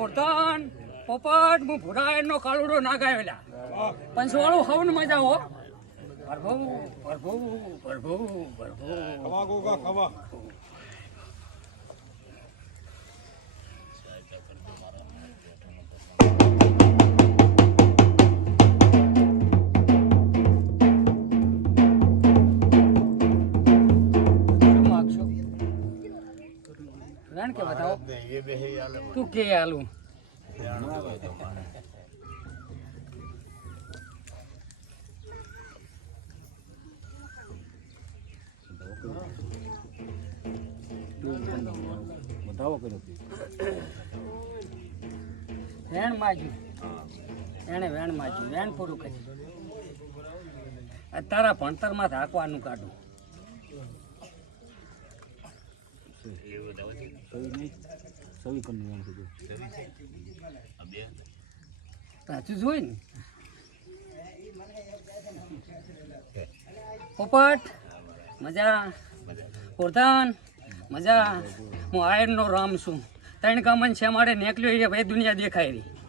કોરતન પોપટ હું ભુરાયનો કાળુડો નાગાવેલા પંચવાળું હવન મજા હો પ્રભુ પ્રભુ પ્રભુ પ્રભુ ખવા ગોગા ખવા કે બતાવો તું કે આલુ વેણ માજ્યું એને વેણ માજ્યું વેણ પૂરું કર્યું તારા ભણતરમાં હાંકવાનું કાઢું સાચું જોઈ ને પોપટ મજા કોરતન મજા હું આયરનો રામ છું ત્રણ કામન છે મારે નીકળ્યો એ ભાઈ દુનિયા દેખાય રહી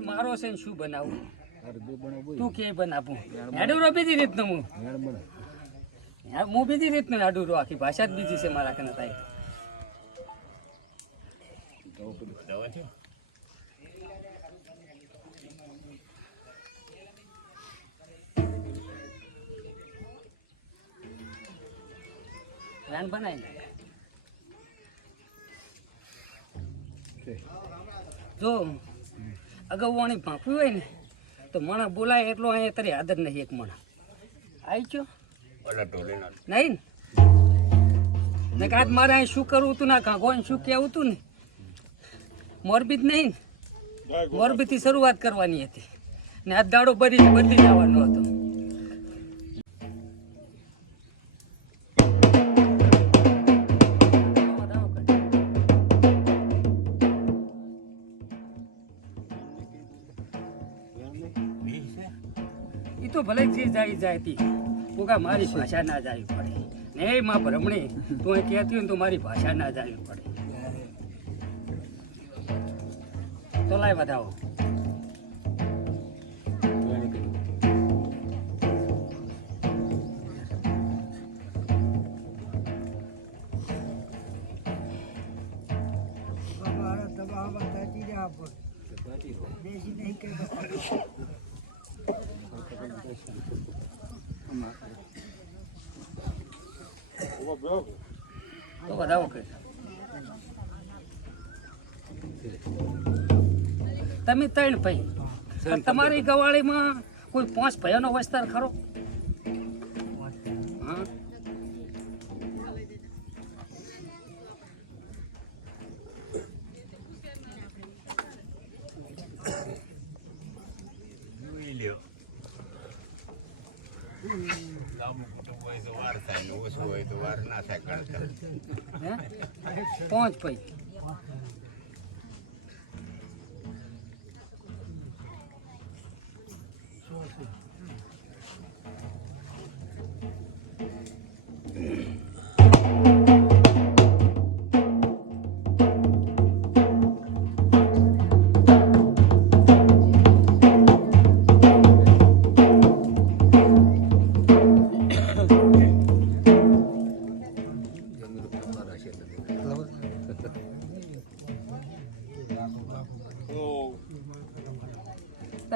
મારો છે શું બનાવું તું કે બનાવું હેડું રો બીજી રીતનું હું બીજી રીતનું હેડું રો આખી ભાષા જ બીજી છે મારા કને થાય વેન બનાવી જો અગાઉ વાણી ભાંપવી હોય ને તો મને બોલાય એટલો અહીંયા તારી આદર નહીં એક મને આવી ગયો નહીં ને કાંત મારે અહીં શું કરવું હતું ના કાંગો શું કહેવું હતું ને મોરબી જ નહીં મોરબીથી શરૂઆત કરવાની હતી ને આ દાડો બદલી જવાનો હતો તો ભલે જે જાય તી તું મારી ભાષા ના જાવી પડે ને માં ભ્રમણી તું એ કહેતી હોય ને તો મારી ભાષા ના જાવી પડે તો લાય બતાવો તો બતાવો કે તમે ત્રણ ભાઈ તમારી ગવાળીમાં કોઈ 5 ભાઈઓનો વિસ્તાર ખરો હા પાંચ ભાઈ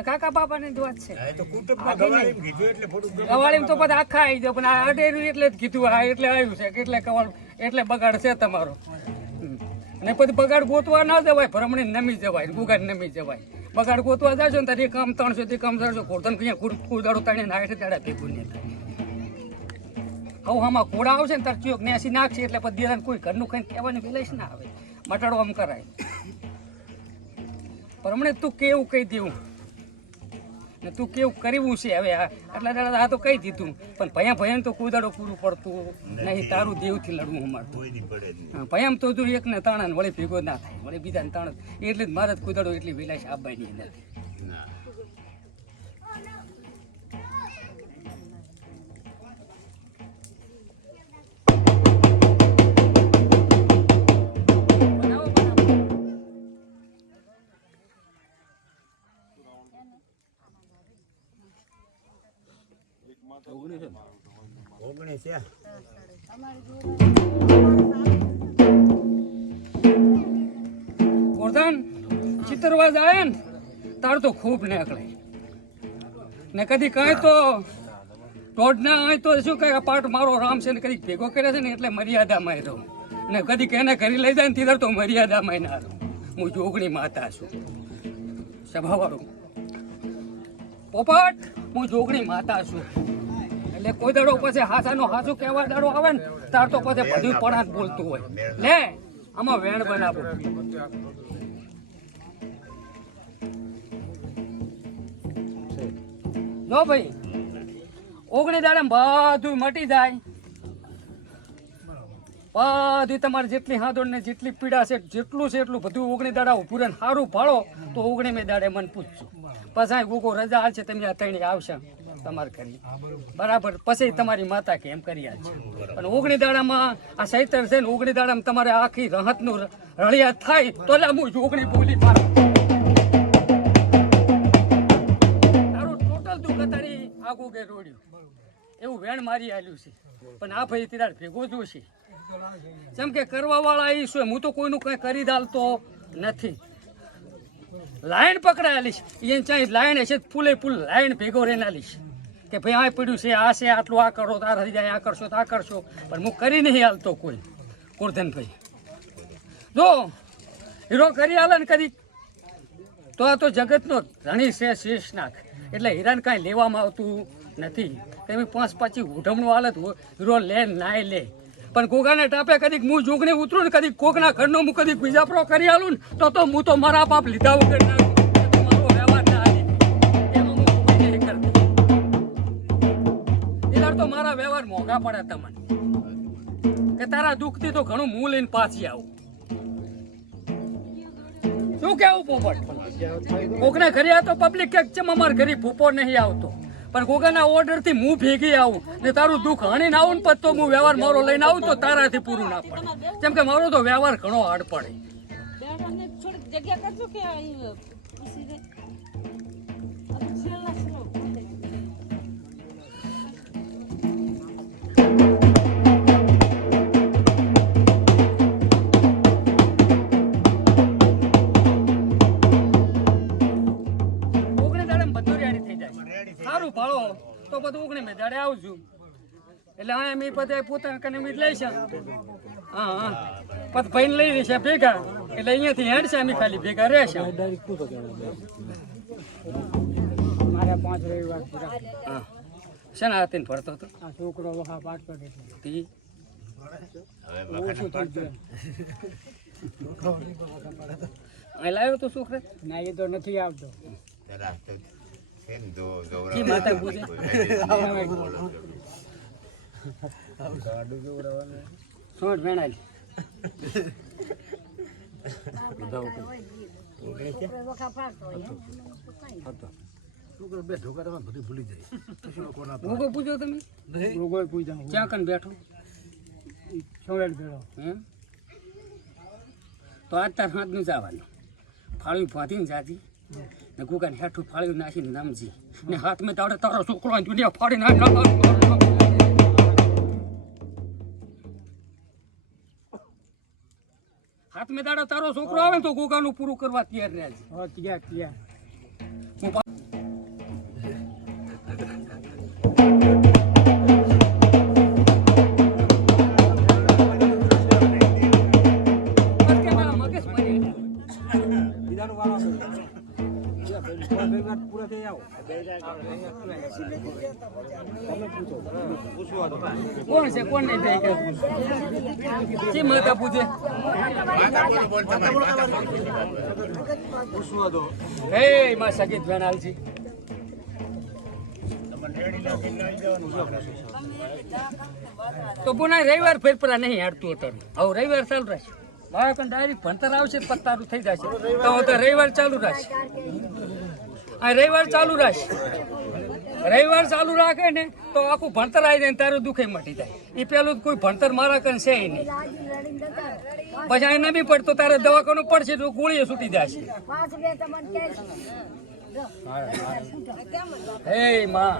કાકા બાપા ની વાત છે ગવાળી તો બધા આખા આવી જાવ પણ આ અડેરું એટલે જ કીધું હા એટલે આવ્યું છે એટલે કવાળ એટલે બગાડ છે તમારો અને પછી બગાડ ગોતવા ના જવાય ભ્રમણી નમી જવાય ગુગાડ નમી જવાય બગાડ ગોતવા જાશો ને તારી કામ 300 થી કામ 400 કોરતન કઈ કુદાડો તાણી નાખે છે ત્યારે ભેગું નહીં થાય હવે આમાં ઘોડા આવશે ને તાર ચોક નેસી નાખશે એટલે પછી કોઈ ઘરનું કઈ કહેવાની પેલાશ ના આવે મટાડો આમ કરાય ભ્રમણી તું કેવું કહી દેવું ને તું કેવું કરવું છે હવે આટલા દાડા આ તો કહી દીધું પણ ભયા તો કુદાડો પૂરું પડતું નહીં તારું દેવથી લડવું અમારતું ભયામ તો જો એકને તાણા ને વળી ભેગો ના થાય વળી બીજાને તાણ એટલે જ મારે જ કુદાડો એટલી વિલાસ આપવાની નથી ગોરધન ચિત્તરવા જાય ને તાર તો ખૂબ નીકળે ને કદી કાંઈ તો ટોડ ના હોય તો શું કહે પાઠ મારો રામ છે ને કદી ભેગો કરે છે ને એટલે મર્યાદામાં રહું ને કદી કેને કરી લઈ જાય ને તીધર તો મર્યાદામાં ના રહું હું જોગણી માતા છું સભાવાળું પોપટ હું જોગણી માતા છું એટલે કોઈ દાડો પછી હાસાનો હાસું કહેવા દાડો આવે ને તાર તો પછી બધું પડાત બોલતું હોય લે આમાં વેણ બનાવો જો ભાઈ ઓગણી દાડે બધું મટી જાય બધું તમારે જેટલી હાદોડ ને જેટલી પીડા છે જેટલું છે એટલું બધું ઓગણી દાડા ઉભું રહે સારું ફાળો તો 19મે દાડે મને પૂછજો પછી ગોગો રજા હાલશે તમે આ ત્રણે આવશે તમારે કરી બરાબર પછી તમારી માતા કે એમ કરી આજ અને 19 દાડામાં આ સૈતર છે ને 19 દાડામાં તમારે આખી રહતનું રળિયા થાય તો હું જોગણી બોલી પાડું તારું ટોટલ તું કતારી આગું કે રોડ્યું એવું વેણ મારી આલ્યું છે પણ આ ભાઈ તિરાડ ભેગો જોશે જેમ કે કરવા વાળા એ શું હું તો કોઈનું કઈ કરી દાલતો નથી લાઈન પકડાયેલીશ એ ચાહી લાઈન હશે ફૂલે ફૂલ લાઈન ભેગો રેનાલીશ કે ભાઈ આ પડ્યું છે આ છે આટલું આ કરો તો આ થઈ જાય આ કરશો તો આ કરશો પણ હું કરી નહીં હાલતો કોઈ ગોરધનભાઈ જો હીરો કરી હાલે ને કદી તો આ તો જગતનો ધણી છે શેષનાગ એટલે હીરાને કાંઈ લેવામાં આવતું નથી તમે 5-5 ઉઢમણું હાલત હીરો લે નાય લે પણ કોકાને ટાપે કદીક હું જોગણી ઉતરું ને કદીક કોકના ઘરનો હું કદીક બીજાપરો કરી આલું ને તો હું તો મારા બાપ લીધા વગર ના મારો વ્યવહાર ના હાલે એમાં હું નહીં કરતો એનાર તો મારા વ્યવહાર મોંઘા પડે તમને કે તારા દુઃખથી તો ઘણું મું લઈને પાછી આવું શું કેવું પોપટ કોકને ઘરે આ તો પબ્લિક કે ચમ અમાર ઘરે ભૂપો નહીં આવતો પણ કોકાના ઓર્ડર થી હું ભેગી આવું ને તારું દુઃખ હણીને આવું ને પછી તો હું વ્યવહાર મારો લઈને આવું તો તારાથી પૂરું ના પડે કેમ કે મારો તો વ્યવહાર ઘણો હાર્ડ પડે તો બધું 19મે દાડે આવજો એટલે હા એમ પછી પોતાના કને મીટ લઈશ હા પછી ભાઈ લઈ લેશે ભેગા એટલે અહીંયાથી હેડશે અમે ખાલી ભેગા રહેશે મારા 5 રવિવાર પૂરા હા શેના હાથીને ફરતો હતો આ છોકરો વહા પાટ કરે તી ઓછું થઈ ગયું લાવ્યો તો છોકરા ના એ તો નથી આવતો માતા પૂછે સોટ વેણાલી પૂછો તમે ક્યાં કન બેઠો તો આજ તાર હાથ નું જવાનું ફાળ્યું ફાંતીને જાતી ને ગુગાને હેઠું ફાળ્યું નાખીને નામજી ને હાથમાં તાવડે તારો છોકરો દુનિયા ફાડી નાખ હાથમાં દાડો તારો છોકરો આવે તો ગુગાનું પૂરું કરવા તૈયાર રહે તૈયાર કોણ છે કોણ નહીં થઈ માતા પૂછે હે માં સગીત વેણાલ છે તો પુના રવિવાર ફેરપરા નહીં હાડતું હતું હવે રવિવાર ચાલુ રહેશે મારા પણ ડાયરેક્ટ ભણતર આવશે પત્તારું થઈ જશે તો રવિવાર ચાલુ રહેશે આ રવિવાર ચાલુ રહેશે રવિવાર ચાલુ રાખે ને તો આખું ભણતર આવી જાય ને તારું દુઃખે મટી જાય એ પેલું કોઈ ભણતર મારા કન છે નહીં પછી અહીં નહીં પડતો તારે દવાખાનું પડશે તો ગોળીએ છૂટી જશે હે માં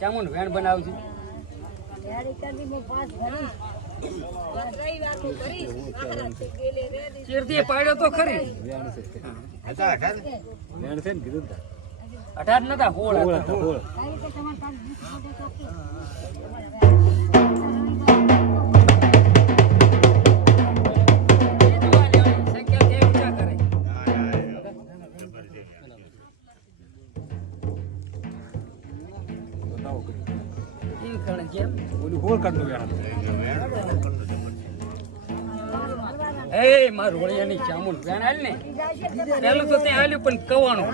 કેમન વેણ બનાવજો કીર્તિએ પાડ્યો તો ખરી 18 નતા 16 એ મારું હોળિયાની ચામુન વેણ હાલ ને પેલું તો ત્યાં હાલ્યું પણ કવાણું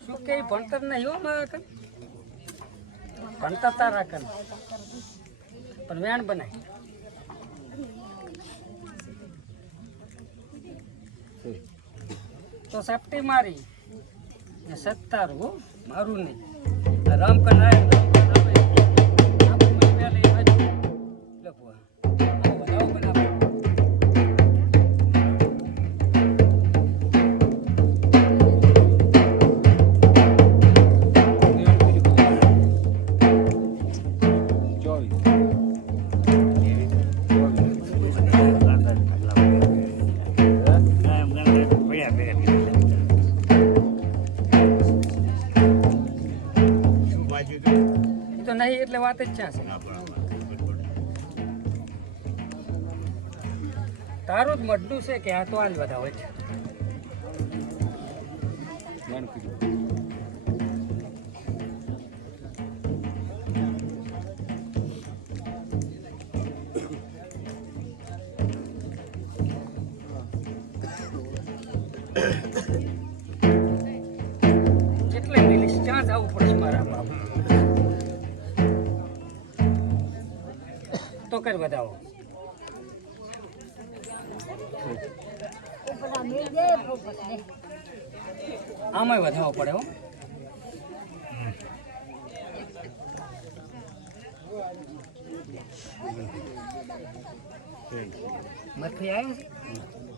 શું કઈ ભણતર નહીં હો મારા કન ભણતર તારા કન પણ વેણ બનાય તો સપટી મારી 17 હો મારું નહીં રામ કનાય નહીં એટલે વાત જ ક્યાં છે તારું જ મડ્ડું છે કે આ તો આજ બધા હોય છે કેટલે મિલીશ ક્યાં જવું પડશે મારા બાપા તો કર બતાવો આમાંય વધાવો પડે હો મથી આવ્યો છે